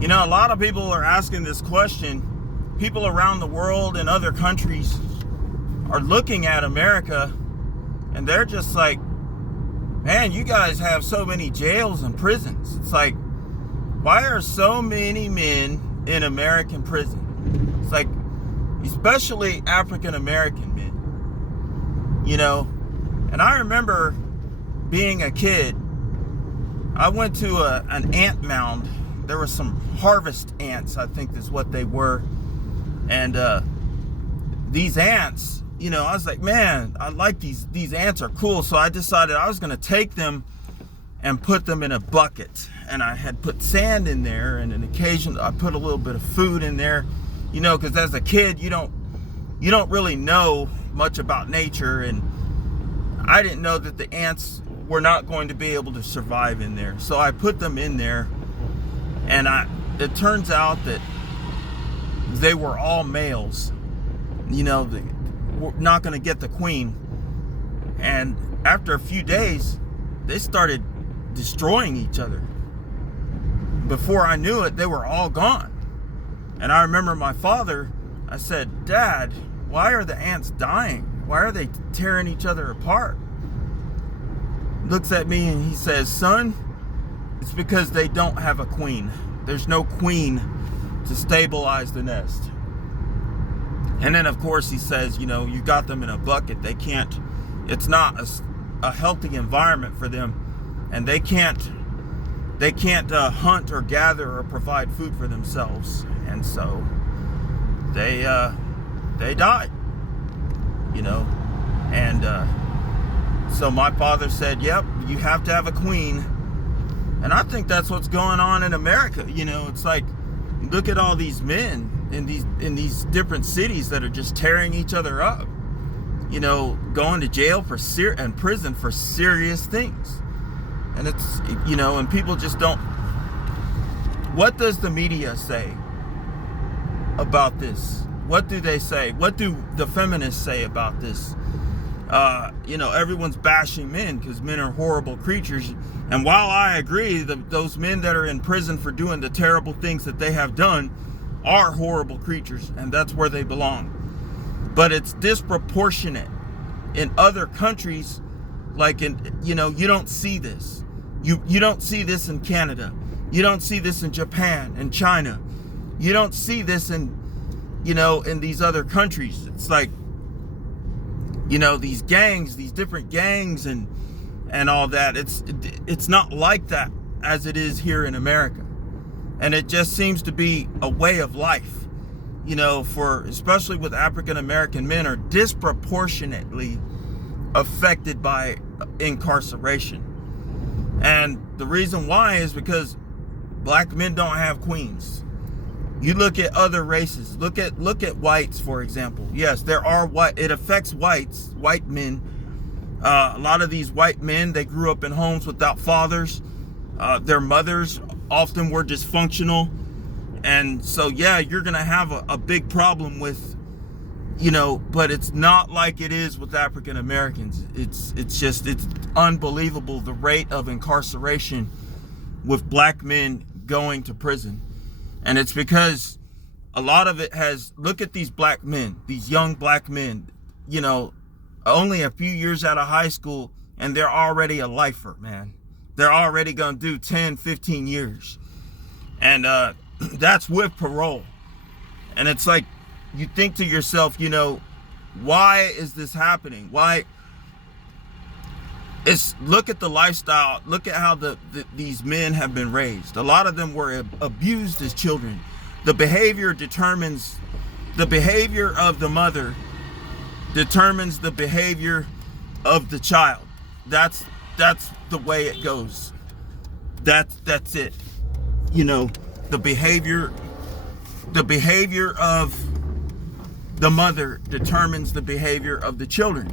You know, a lot of people are asking this question. People around the world and other countries are looking at America and they're just like, man, you guys have so many jails and prisons. It's like, why are so many men in American prison? It's like, especially African American men, you know. And I remember being a kid, I went to an ant mound. There were some harvest ants, I think is what they were. And these ants, you know, I was like, man, I like these ants are cool. So I decided I was going to take them and put them in a bucket. And I had put sand in there, and an occasion I put a little bit of food in there, you know, because as a kid, you don't really know much about nature. And I didn't know that the ants were not going to be able to survive in there. So I put them in there, and it turns out that they were all males. You know, we're not going to get the queen. And after a few days, they started destroying each other. Before I knew it, they were all gone. And I remember my father, I said, Dad, why are the ants dying? Why are they tearing each other apart? Looks at me and he says, son, it's because they don't have a queen. There's no queen to stabilize the nest. And then of course he says, you know, you got them in a bucket. They can't, it's not a healthy environment for them, and they can't hunt or gather or provide food for themselves. And so they died, you know. And so my father said, yep, you have to have a queen. And I think that's what's going on in America. You know, it's like, look at all these men in these different cities that are just tearing each other up, you know, going to jail and prison for serious things. And it's, you know, and people just don't. What does the media say about this? What do they say? What do the feminists say about this? You know, everyone's bashing men because men are horrible creatures. And while I agree that those men that are in prison for doing the terrible things that they have done are horrible creatures, and that's where they belong. But it's disproportionate in other countries, like in, you know, you don't see this. You don't see this in Canada. You don't see this in Japan and China. You don't see this in, you know, in these other countries. It's like, you know, these gangs, these different gangs and all that. It's not like that as it is here in America. And it just seems to be a way of life, you know, for especially with African American men, are disproportionately affected by incarceration. And the reason why is because black men don't have queens. You look at other races. Look at whites, for example. Yes, there are it affects white men. A lot of these white men, they grew up in homes without fathers. Their mothers often were dysfunctional. And so, yeah, you're going to have a big problem with, you know, but it's not like it is with African Americans. It's unbelievable, the rate of incarceration with black men going to prison. And it's because a lot of it has, look at these black men, these young black men, you know, only a few years out of high school, and they're already a lifer, man. They're already going to do 10, 15 years. And that's with parole. And it's like, you think to yourself, you know, why is this happening? Why? Look at the lifestyle. Look at how these men have been raised. A lot of them were abused as children. The behavior of the mother determines the behavior of the child. That's the way it goes. That's it. You know, the behavior of the mother determines the behavior of the children.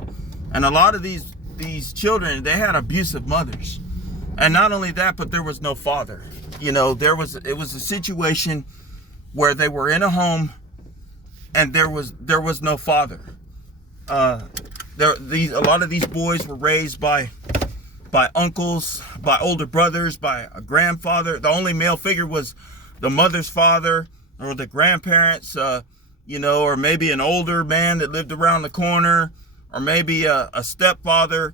And a lot of these children, they had abusive mothers. And not only that, but there was no father. You know, it was a situation where they were in a home and there was no father. A lot of these boys were raised by uncles, by older brothers, by a grandfather. The only male figure was the mother's father or the grandparents, or maybe an older man that lived around the corner, or maybe a stepfather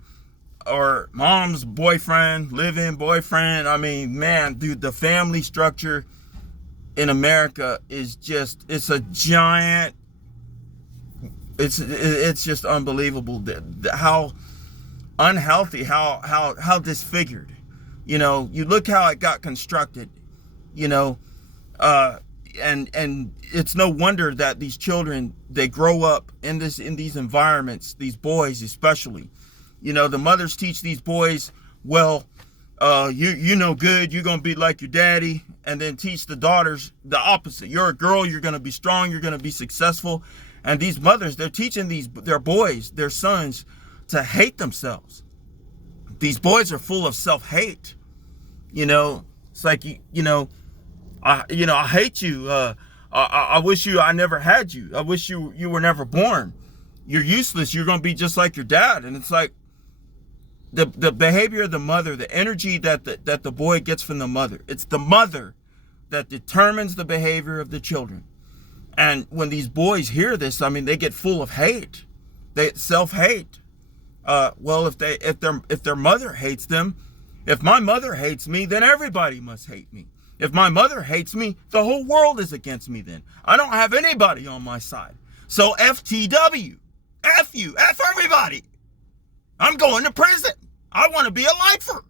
or mom's boyfriend, live-in boyfriend. I mean, man, dude, the family structure in America is just, it's a giant, it's just unbelievable how unhealthy, how disfigured. You look how it got constructed, and it's no wonder that these children, they grow up in these environments, these boys especially. The mothers teach these boys, well, you know good, you're gonna be like your daddy, and then teach the daughters the opposite. You're a girl, you're gonna be strong, you're gonna be successful. And these mothers, they're teaching their boys, their sons, to hate themselves. These boys are full of self-hate. It's like, I hate you. I wish I never had you. I wish you were never born. You're useless. You're going to be just like your dad. And it's like the behavior of the mother, the energy that the boy gets from the mother. It's the mother that determines the behavior of the children. And when these boys hear this, I mean, they get full of hate. They self-hate. Well, if their mother hates them, if my mother hates me, then everybody must hate me. If my mother hates me, the whole world is against me then. I don't have anybody on my side. So FTW, F you, F everybody. I'm going to prison. I want to be a lifer.